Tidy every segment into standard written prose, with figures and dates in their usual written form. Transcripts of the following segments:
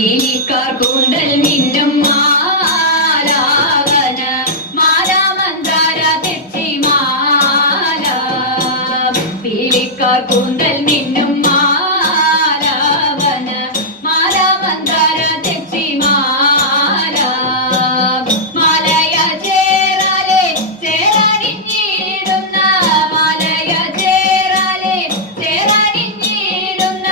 പീലിക്കാർ കൂന്തൽ മിന്നും മാലാവന മാല മന്ദാര തെച്ചി മാല പീലിക്കാർ കൂന്തൽ മിന്നും മാലാവന മാല മന്ദാര തെച്ചി മാല മാലയ ചേരാലെ ചേരാനിഞ്ഞിടുന്ന മാലയ ചേരാലെ ചേരാനിഞ്ഞിടുന്ന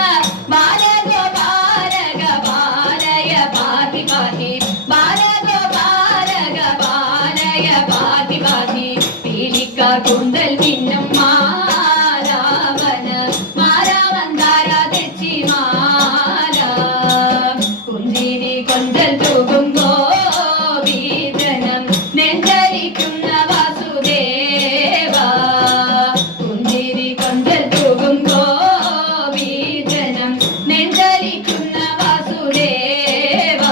ബാലഗോപാലക ബാലയ പാതി പാതി ബാലഗോപാലക ബാലയ പാതി പാതി പീലിക്കാർ കൂന്തൽ മിന്നും മാലാവന മാല മന്ദാര തെച്ചി മാല കുഞ്ചിരി കൊഞ്ചൽ തൂകും ഗോപീജനം നെഞ്ചരിക്കുന്ന വാസുദേവ കുഞ്ചിരി കൊഞ്ചൽ തൂകും ഗോപീജനം നെഞ്ചരിക്കുന്ന വാസുദേവ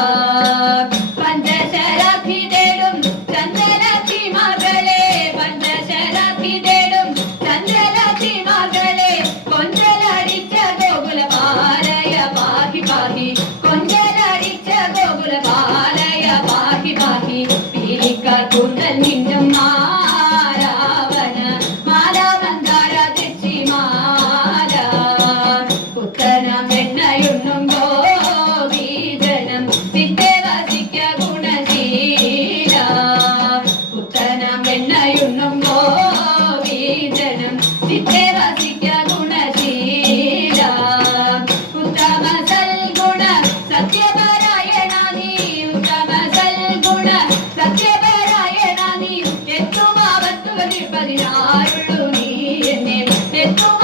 പഞ്ചശരാധി തേടും ചന്ദ്രലക്ഷി മകളെ പഞ്ചശരാധി തേടും ചന്ദ്രലക്ഷി മകളെ കൊഞ്ചലടിച്ച ഗോകുല പാലയ പാഹി പാഹി കൊഞ്ചലടിച്ച ഗോകുല പാലയ പാഹി പാഹി പീലിക്കാർ കൂന്തൽ മിന്നും മാലാവന മാല മന്ദാര തെച്ചി മാല പുത്തനം വെണ്ണയുണ്ണും ഗോപീജനം ചിത്തെ വസിക്ക ഗുണശീല പുത്തനം വെണ്ണയുണ്ണും ഗോപീജനം ചിത്തെ വസിക്ക ഗുണശീല ഉത്തമ സൽഗുണ സത്യപരായണ നീ ഉത്തമ സൽഗുണ സത്യപരായണ നീ എത്തുമാവത്തുകളിൽ പതിനാറുള്ളൂ നീ എന്നെ എത്തുക